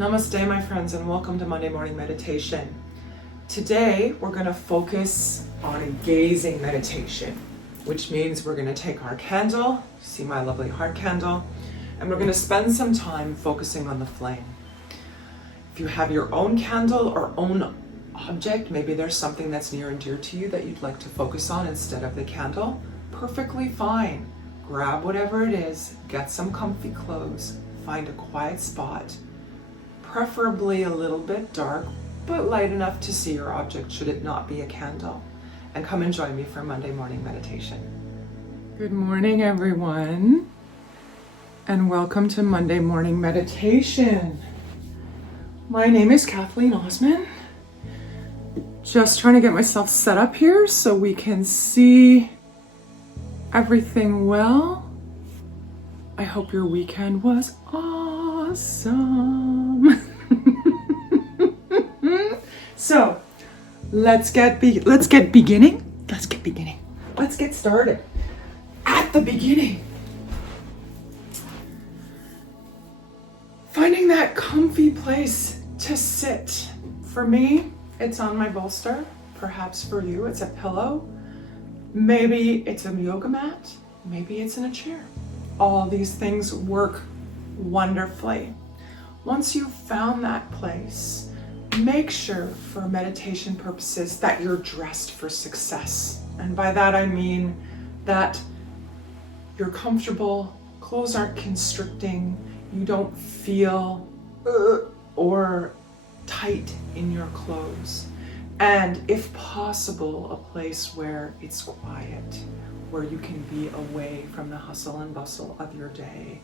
Namaste, my friends, and welcome to Monday Morning Meditation. Today, we're going to focus on a gazing meditation, which means we're going to take our candle, see my lovely heart candle, and we're going to spend some time focusing on the flame. If you have your own candle or own object, maybe there's something that's near and dear to you that you'd like to focus on instead of the candle, perfectly fine. Grab whatever it is, get some comfy clothes, find a quiet spot, preferably a little bit dark, but light enough to see your object should it not be a candle, and come and join me for Monday morning meditation. Good morning, everyone, and welcome to Monday morning meditation. My name is Kathleen Osmond. Just trying to get myself set up here so we can see everything well. I hope your weekend was awesome. So let's get beginning. Let's get started at the beginning. Finding that comfy place to sit. For me, it's on my bolster. Perhaps for you, it's a pillow. Maybe it's a yoga mat. Maybe it's in a chair. All these things work wonderfully. Once you've found that place, make sure for meditation purposes that you're dressed for success. And by that I mean that you're comfortable, clothes aren't constricting, you don't feel or tight in your clothes. And if possible, a place where it's quiet, where you can be away from the hustle and bustle of your day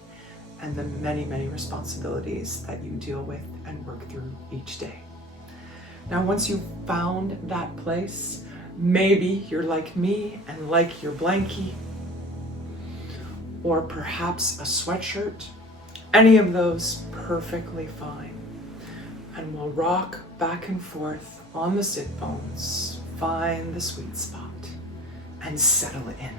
and the many, many responsibilities that you deal with and work through each day. Now, once you've found that place, maybe you're like me and like your blankie, or perhaps a sweatshirt, any of those perfectly fine. And we'll rock back and forth on the sit bones, find the sweet spot, and settle in.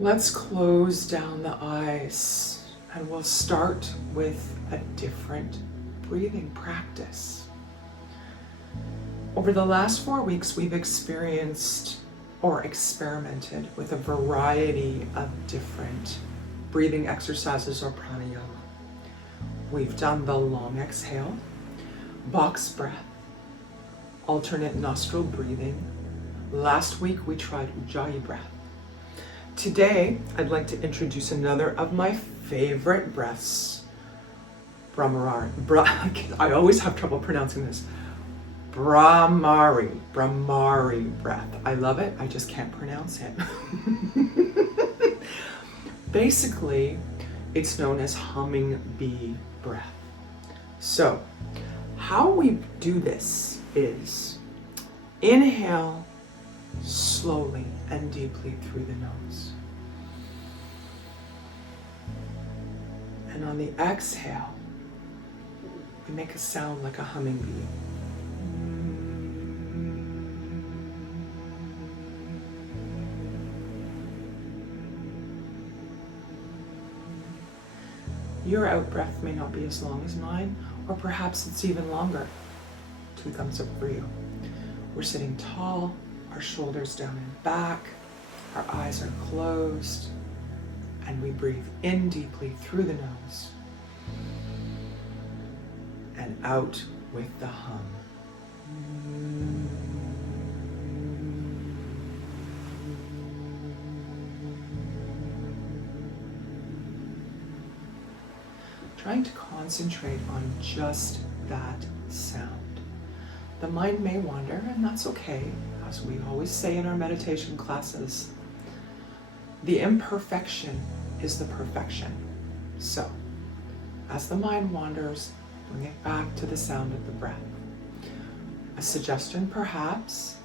Let's close down the eyes, and we'll start with a different breathing practice. Over the last 4 weeks, we've experienced or experimented with a variety of different breathing exercises or pranayama. We've done the long exhale, box breath, alternate nostril breathing. Last week, we tried Ujjayi breath. Today, I'd like to introduce another of my favorite breaths, I always have trouble pronouncing this. Brahmari breath. I love it, I just can't pronounce it. Basically, it's known as humming bee breath. So, how we do this is inhale slowly and deeply through the nose. And on the exhale, we make a sound like a humming bee. Your out breath may not be as long as mine, or perhaps it's even longer. 2 thumbs up for you. We're sitting tall, our shoulders down and back, our eyes are closed, and we breathe in deeply through the nose and out with the hum. Trying to concentrate on just that sound. The mind may wander, and that's okay. As we always say in our meditation classes, the imperfection is the perfection. So, as the mind wanders, bring it back to the sound of the breath. A suggestion, perhaps,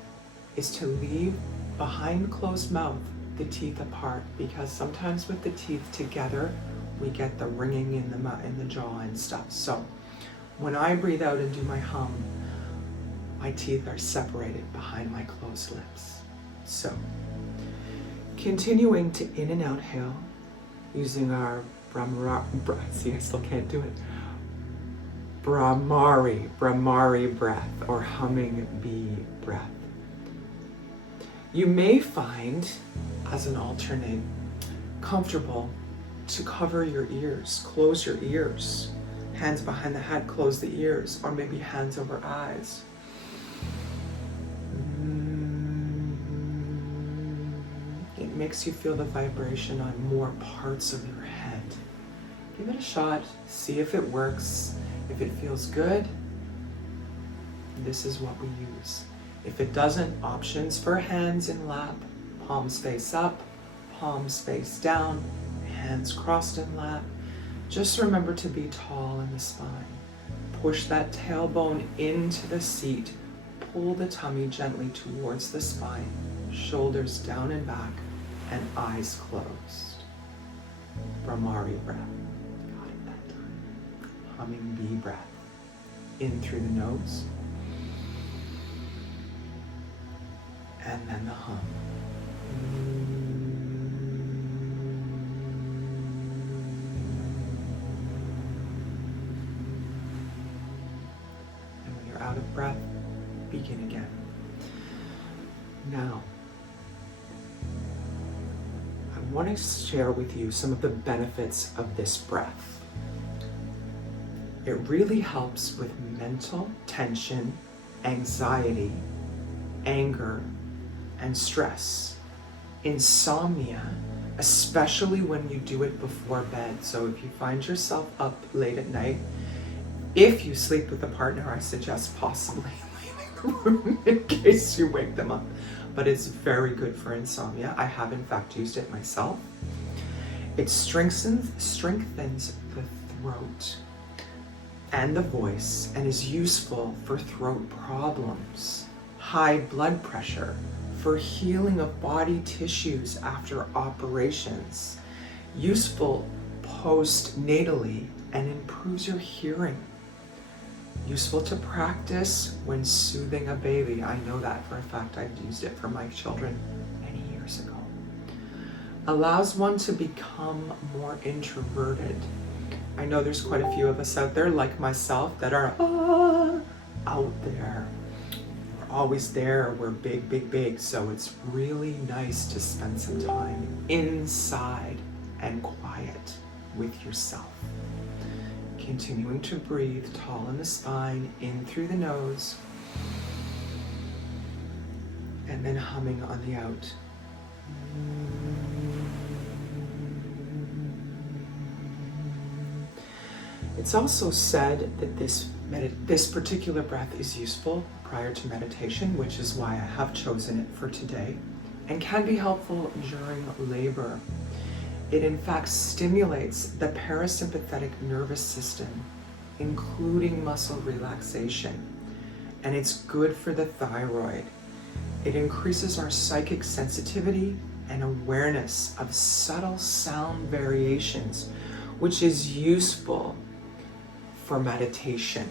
is to leave behind closed mouth the teeth apart, because sometimes with the teeth together, we get the ringing in the jaw and stuff. So, when I breathe out and do my hum, my teeth are separated behind my closed lips. So, continuing to in and out inhale, using our See, I still can't do it. Brahmari breath, or humming bee breath. You may find, as an alternate, comfortable to cover your ears, close your ears, hands behind the head, close the ears, or maybe hands over eyes. It makes you feel the vibration on more parts of your head. Give it a shot, see if it works. If it feels good, this is what we use. If it doesn't, options for hands in lap, palms face up, palms face down, hands crossed in lap. Just remember to be tall in the spine. Push that tailbone into the seat. Pull the tummy gently towards the spine, shoulders down and back, and eyes closed. Brahmari breath. Got it that time. Humming bee breath. In through the nose. And then the hum. And when you're out of breath, begin again. Now, I want to share with you some of the benefits of this breath. It really helps with mental tension, anxiety, anger, and stress. Insomnia, especially when you do it before bed. So if you find yourself up late at night, if you sleep with a partner, I suggest possibly leaving the room in case you wake them up. But it's very good for insomnia. I have in fact used it myself. It strengthens the throat and the voice, and is useful for throat problems, high blood pressure, for healing of body tissues after operations, useful post-natally, and improves your hearing. Useful to practice when soothing a baby. I know that for a fact. I've used it for my children many years ago. Allows one to become more introverted. I know there's quite a few of us out there, like myself, that are out there. We're always there. We're big. So it's really nice to spend some time inside and quiet with yourself. Continuing to breathe tall in the spine, in through the nose, and then humming on the out. It's also said that this particular breath is useful prior to meditation, which is why I have chosen it for today, and can be helpful during labor. It in fact stimulates the parasympathetic nervous system, including muscle relaxation, and it's good for the thyroid. It increases our psychic sensitivity and awareness of subtle sound variations, which is useful for meditation.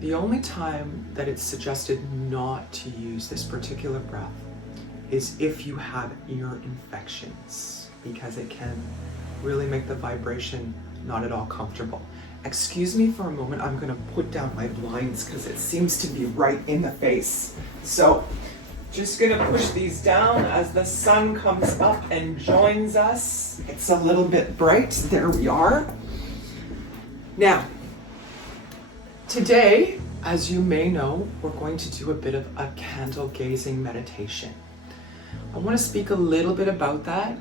The only time that it's suggested not to use this particular breath is if you have ear infections, because it can really make the vibration not at all comfortable. Excuse me for a moment, I'm gonna put down my blinds because it seems to be right in the face. So just gonna push these down as the sun comes up and joins us. It's a little bit bright, there we are. Now, today, as you may know, we're going to do a bit of a candle gazing meditation. I want to speak a little bit about that.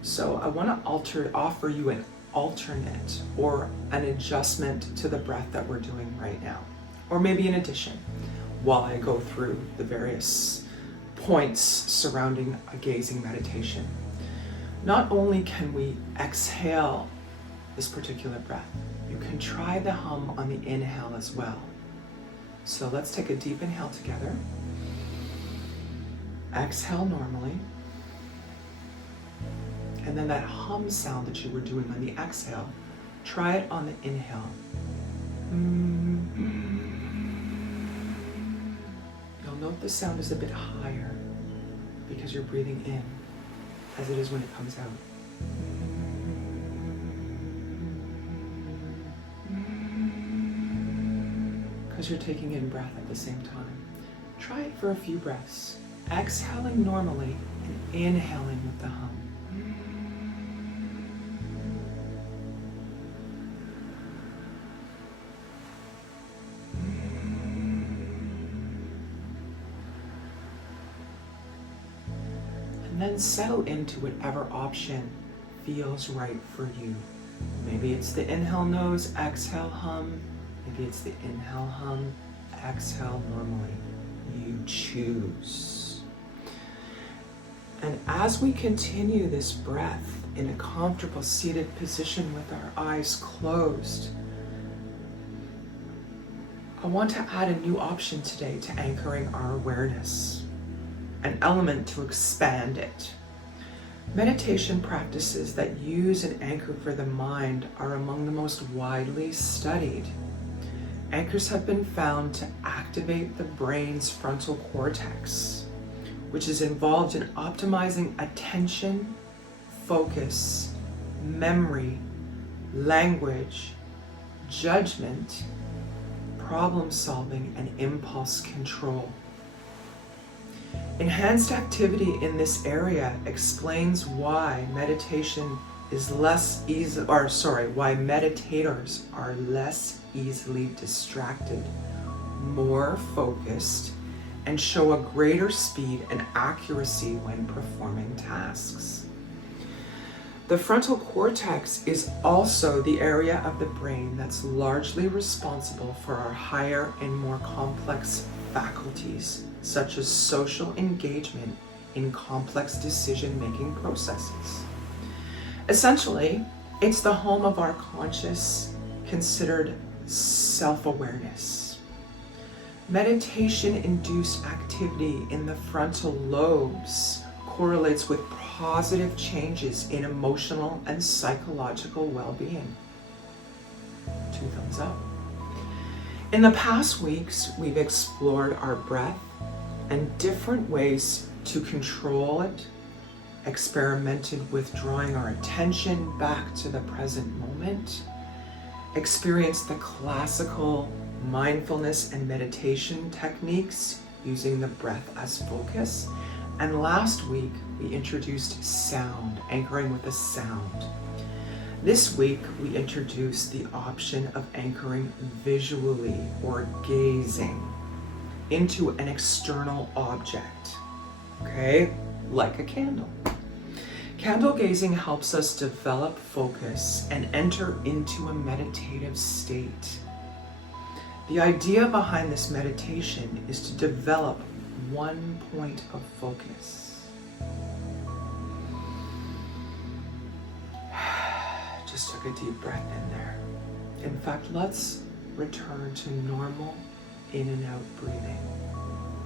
So I want to offer you an alternate or an adjustment to the breath that we're doing right now, or maybe an addition, while I go through the various points surrounding a gazing meditation. Not only can we exhale this particular breath, you can try the hum on the inhale as well. So let's take a deep inhale together. Exhale normally. And then that hum sound that you were doing on the exhale, try it on the inhale. You'll note the sound is a bit higher because you're breathing in as it is when it comes out. as you're taking in breath at the same time. Try it for a few breaths, exhaling normally and inhaling with the hum. And then settle into whatever option feels right for you. Maybe it's the inhale nose, exhale hum. Maybe it's the inhale hum, exhale normally. You choose. And as we continue this breath in a comfortable seated position with our eyes closed, I want to add a new option today to anchoring our awareness, an element to expand it. Meditation practices that use an anchor for the mind are among the most widely studied. Anchors have been found to activate the brain's frontal cortex, which is involved in optimizing attention, focus, memory, language, judgment, problem solving, and impulse control. Enhanced activity in this area explains why meditation is why meditators are less easily distracted, more focused, and show a greater speed and accuracy when performing tasks. The frontal cortex is also the area of the brain that's largely responsible for our higher and more complex faculties, such as social engagement in complex decision-making processes. Essentially, it's the home of our conscious, considered self-awareness. Meditation-induced activity in the frontal lobes correlates with positive changes in emotional and psychological well-being. 2 thumbs up. In the past weeks, we've explored our breath and different ways to control it, experimented with drawing our attention back to the present moment, experienced the classical mindfulness and meditation techniques using the breath as focus, and last week we introduced sound, anchoring with a sound. This week we introduced the option of anchoring visually or gazing into an external object, okay, like a candle. Candle gazing helps us develop focus and enter into a meditative state. The idea behind this meditation is to develop one point of focus. Just took a deep breath in there. In fact, let's return to normal in and out breathing.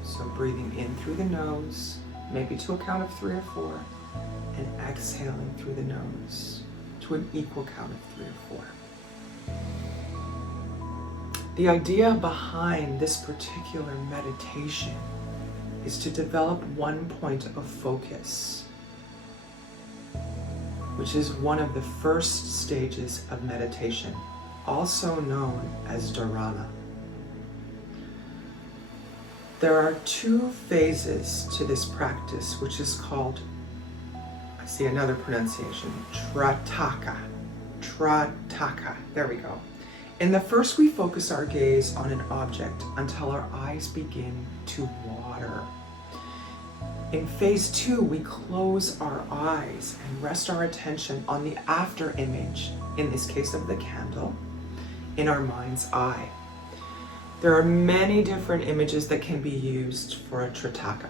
So breathing in through the nose, maybe to a count of 3 or 4, and exhaling through the nose to an equal count of 3 or 4. The idea behind this particular meditation is to develop one point of focus, which is one of the first stages of meditation, also known as dharana. There are 2 phases to this practice, which is called, I see another pronunciation, trataka. Trataka, there we go. In the first, we focus our gaze on an object until our eyes begin to water. In phase 2, we close our eyes and rest our attention on the after image, in this case of the candle, in our mind's eye. There are many different images that can be used for a trataka,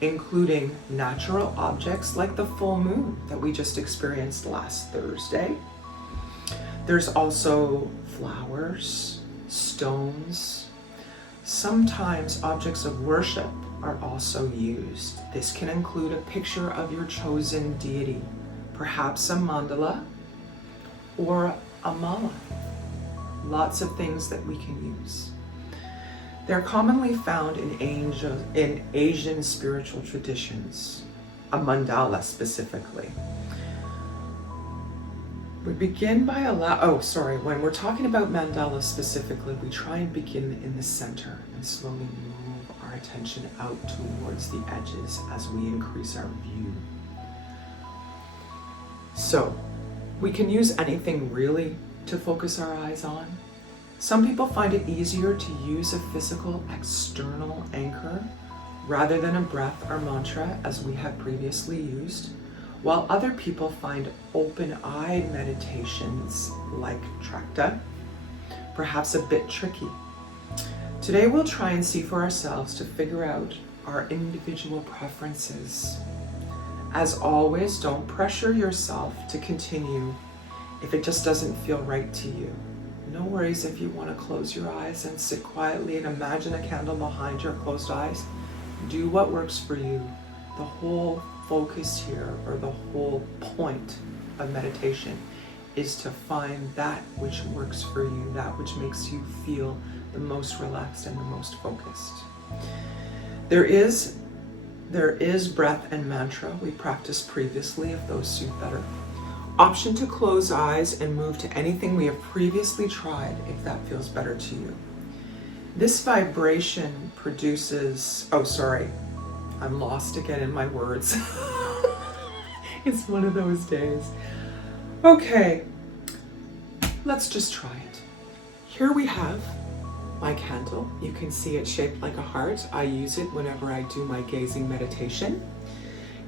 including natural objects like the full moon that we just experienced last Thursday. There's also flowers, stones. Sometimes objects of worship are also used. This can include a picture of your chosen deity, perhaps a mandala or a mala. Lots of things that we can use. They're commonly found in Asian spiritual traditions, a mandala specifically. We begin by when we're talking about mandala specifically, we try and begin in the center and slowly move our attention out towards the edges as we increase our view. So, we can use anything really to focus our eyes on. Some people find it easier to use a physical external anchor rather than a breath or mantra as we have previously used, while other people find open-eyed meditations like Trakta perhaps a bit tricky. Today we'll try and see for ourselves to figure out our individual preferences. As always, don't pressure yourself to continue if it just doesn't feel right to you. No worries if you want to close your eyes and sit quietly and imagine a candle behind your closed eyes. Do what works for you. The whole focus here, or the whole point of meditation, is to find that which works for you, that which makes you feel the most relaxed and the most focused. There is breath and mantra we practiced previously if those suit better. Option to close eyes and move to anything we have previously tried if that feels better to you. This vibration produces, I'm lost again in my words. It's one of those days. Okay, let's just try it. Here we have my candle. You can see it shaped like a heart. I use it whenever I do my gazing meditation.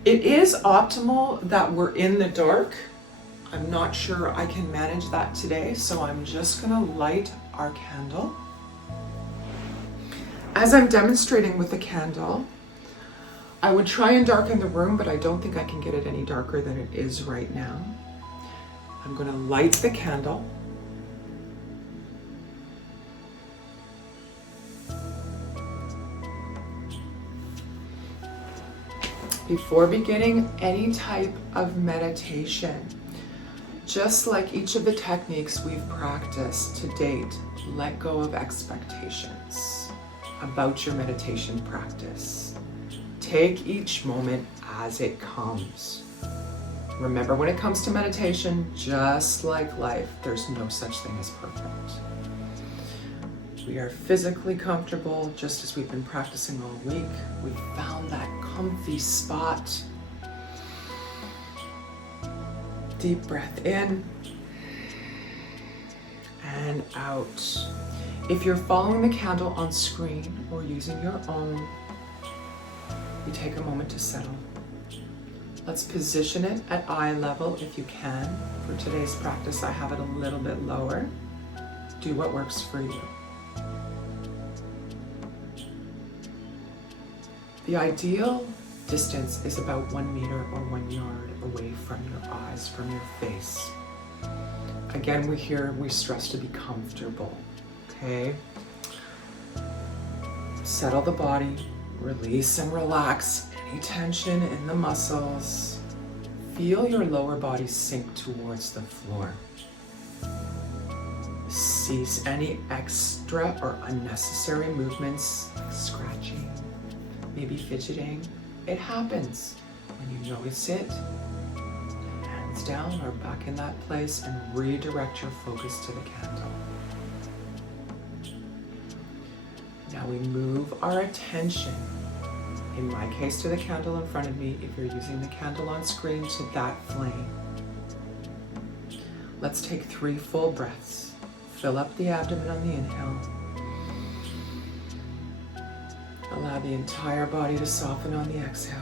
It is optimal that we're in the dark. I'm not sure I can manage that today, so I'm just gonna light our candle. As I'm demonstrating with the candle, I would try and darken the room, but I don't think I can get it any darker than it is right now. I'm gonna light the candle. Before beginning any type of meditation, just like each of the techniques we've practiced to date, let go of expectations about your meditation practice. Take each moment as it comes. Remember, when it comes to meditation, just like life, there's no such thing as perfect. We are physically comfortable, just as we've been practicing all week. We've found that comfy spot. Deep breath in and out. If you're following the candle on screen or using your own, you take a moment to settle. Let's position it at eye level if you can. For today's practice, I have it a little bit lower. Do what works for you. The ideal distance is about 1 meter or 1 yard away from your eyes, from your face. Again, we stress to be comfortable, okay? Settle the body, release and relax any tension in the muscles. Feel your lower body sink towards the floor. Cease any extra or unnecessary movements, like scratching, maybe fidgeting. It happens. When you notice it, hands down or back in that place and redirect your focus to the candle. Now we move our attention, in my case to the candle in front of me, if you're using the candle on screen, to that flame. Let's take 3 full breaths. Fill up the abdomen on the inhale. Allow the entire body to soften on the exhale.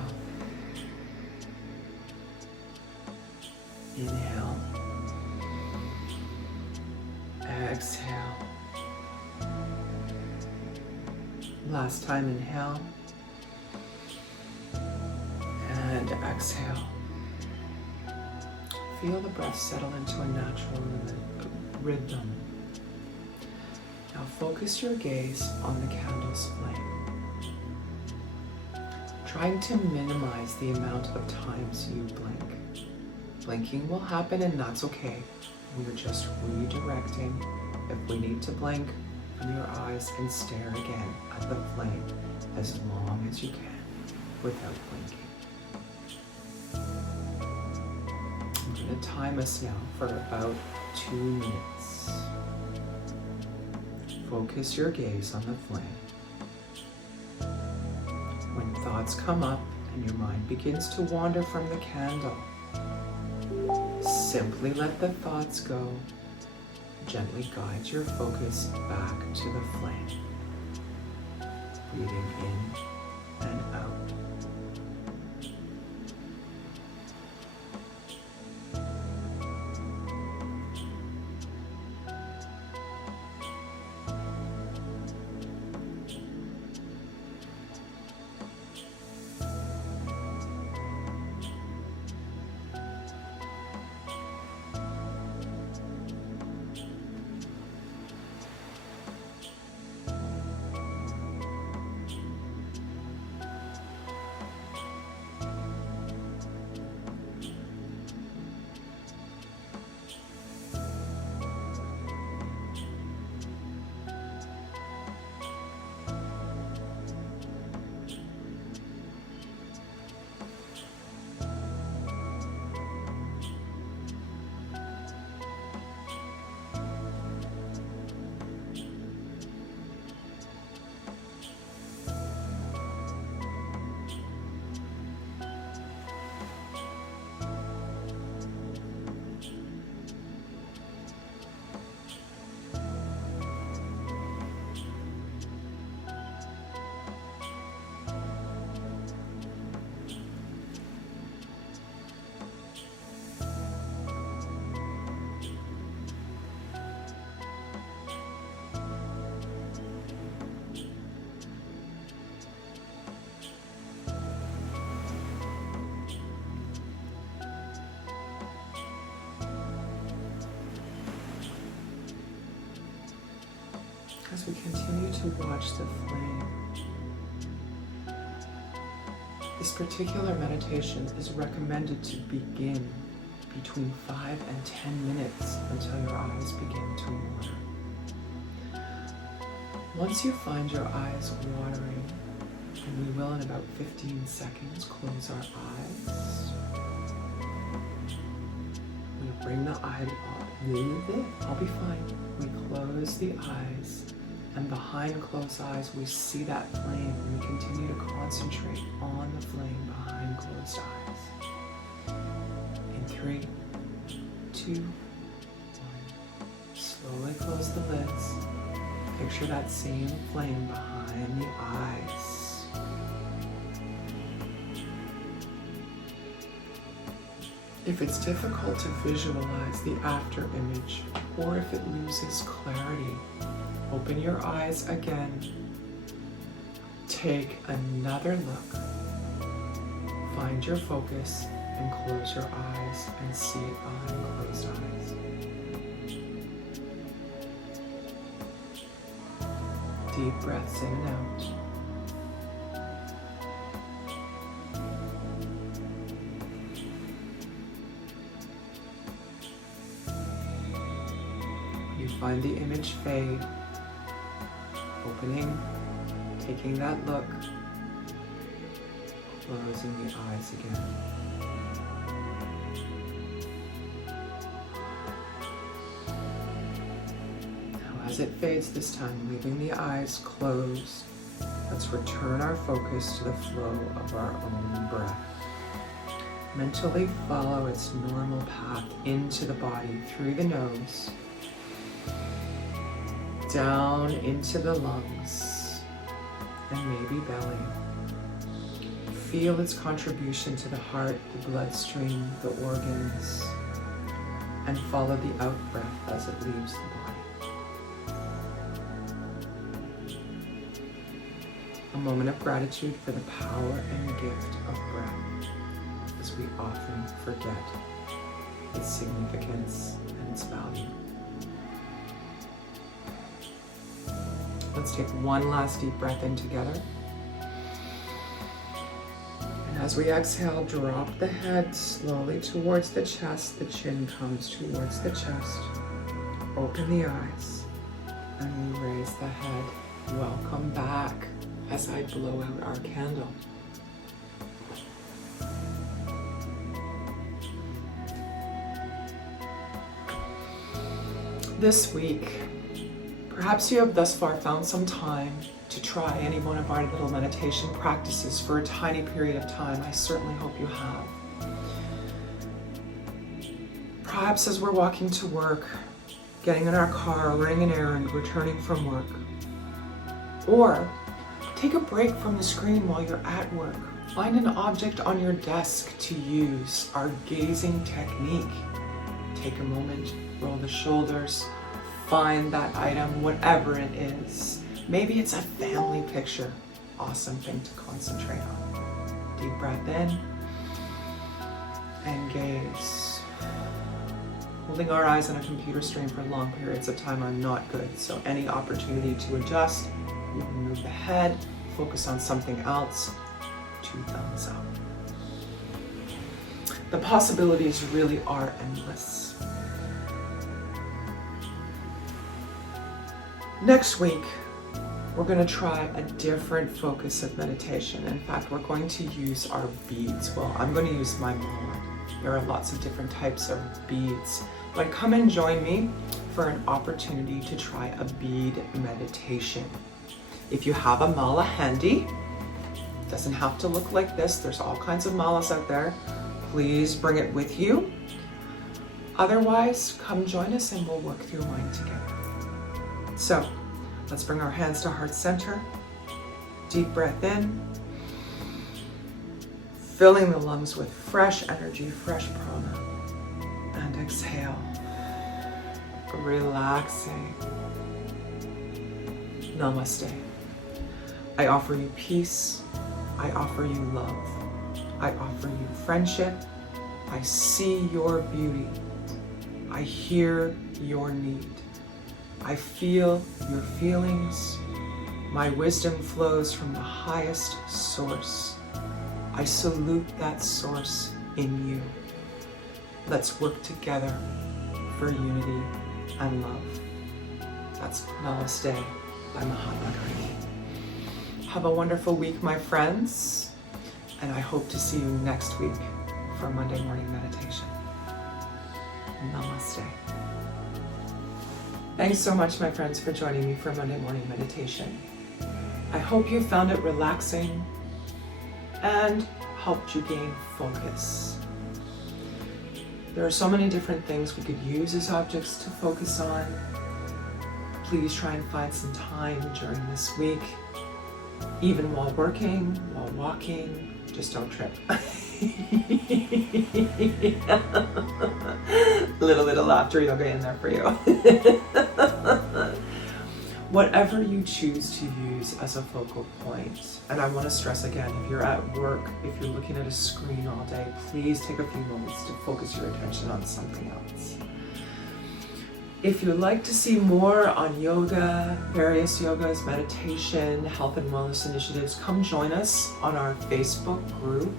Inhale. Exhale. Last time, inhale. And exhale. Feel the breath settle into a natural rhythm. Now focus your gaze on the candle's flame. Trying to minimize the amount of times you blink. Blinking will happen and that's okay. We're just redirecting. If we need to blink, open your eyes and stare again at the flame as long as you can without blinking. I'm going to time us now for about 2 minutes. Focus your gaze on the flame. When thoughts come up and your mind begins to wander from the candle, simply let the thoughts go. Gently guide your focus back to the flame. Breathing in and out. As we continue to watch the flame, this particular meditation is recommended to begin between 5 and 10 minutes until your eyes begin to water. Once you find your eyes watering, and we will in about 15 seconds close our eyes, we bring the eye up. I'll be fine. We close the eyes, and behind closed eyes we see that flame, and we continue to concentrate on the flame behind closed eyes. In 3, 2, 1, slowly close the lids. Picture that same flame behind the eyes. If it's difficult to visualize the after image, or if it loses clarity, open your eyes again. Take another look. Find your focus and close your eyes and see it behind closed eyes. Deep breaths in and out. You find the image fade, opening, taking that look, closing the eyes again. Now as it fades this time, leaving the eyes closed, let's return our focus to the flow of our own breath. Mentally follow its normal path into the body through the nose, down into the lungs, and maybe belly. Feel its contribution to the heart, the bloodstream, the organs, and follow the out breath as it leaves the body. A moment of gratitude for the power and gift of breath, as we often forget its significance and its value. Let's take one last deep breath in together. And as we exhale, drop the head slowly towards the chest. The chin comes towards the chest. Open the eyes, and we raise the head. Welcome back as I blow out our candle. This week, perhaps you have thus far found some time to try any one of our little meditation practices for a tiny period of time. I certainly hope you have. Perhaps as we're walking to work, getting in our car, running an errand, returning from work. Or take a break from the screen while you're at work. Find an object on your desk to use our gazing technique. Take a moment, roll the shoulders, find that item, whatever it is. Maybe it's a family picture. Awesome thing to concentrate on. Deep breath in and gaze. Holding our eyes on a computer screen for long periods of time are not good, so any opportunity to adjust, you can move the head, focus on something else. 2 thumbs up. The possibilities really are endless. Next week, we're going to try a different focus of meditation. In fact, we're going to use our beads. Well, I'm going to use my mala. There are lots of different types of beads. But come and join me for an opportunity to try a bead meditation. If you have a mala handy, it doesn't have to look like this. There's all kinds of malas out there. Please bring it with you. Otherwise, come join us and we'll work through mine together. So, let's bring our hands to heart center. Deep breath in. Filling the lungs with fresh energy, fresh prana. And exhale. Relaxing. Namaste. I offer you peace. I offer you love. I offer you friendship. I see your beauty. I hear your need. I feel your feelings. My wisdom flows from the highest source. I salute that source in you. Let's work together for unity and love. That's Namaste by Mahatma Gandhi. Have a wonderful week, my friends, and I hope to see you next week for Monday morning meditation. Namaste. Thanks so much, my friends, for joining me for Monday morning meditation. I hope you found it relaxing and helped you gain focus. There are so many different things we could use as objects to focus on. Please try and find some time during this week, even while working, while walking. Just don't trip. Little bit of laughter yoga in there for you. Whatever you choose to use as a focal point. And I want to stress again, if you're at work, if you're looking at a screen all day, please take a few moments to focus your attention on something else. If you'd like to see more on yoga, various yogas, meditation, health and wellness initiatives, come join us on our Facebook group,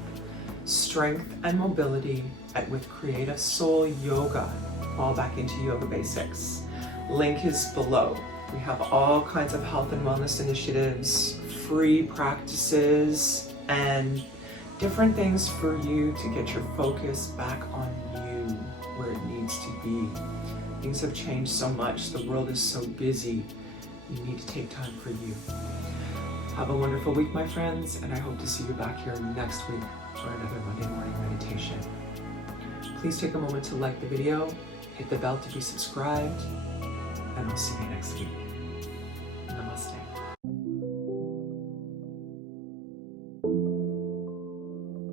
Strength and Mobility with Creative Soul Yoga. Fall back into yoga basics. Link is below. We have all kinds of health and wellness initiatives, free practices, and different things for you to get your focus back on you, where it needs to be. Things have changed so much. The world is so busy. You need to take time for you. Have a wonderful week, my friends, and I hope to see you back here next week for another Monday morning meditation. Please take a moment to like the video, hit the bell to be subscribed, and I'll see you next week.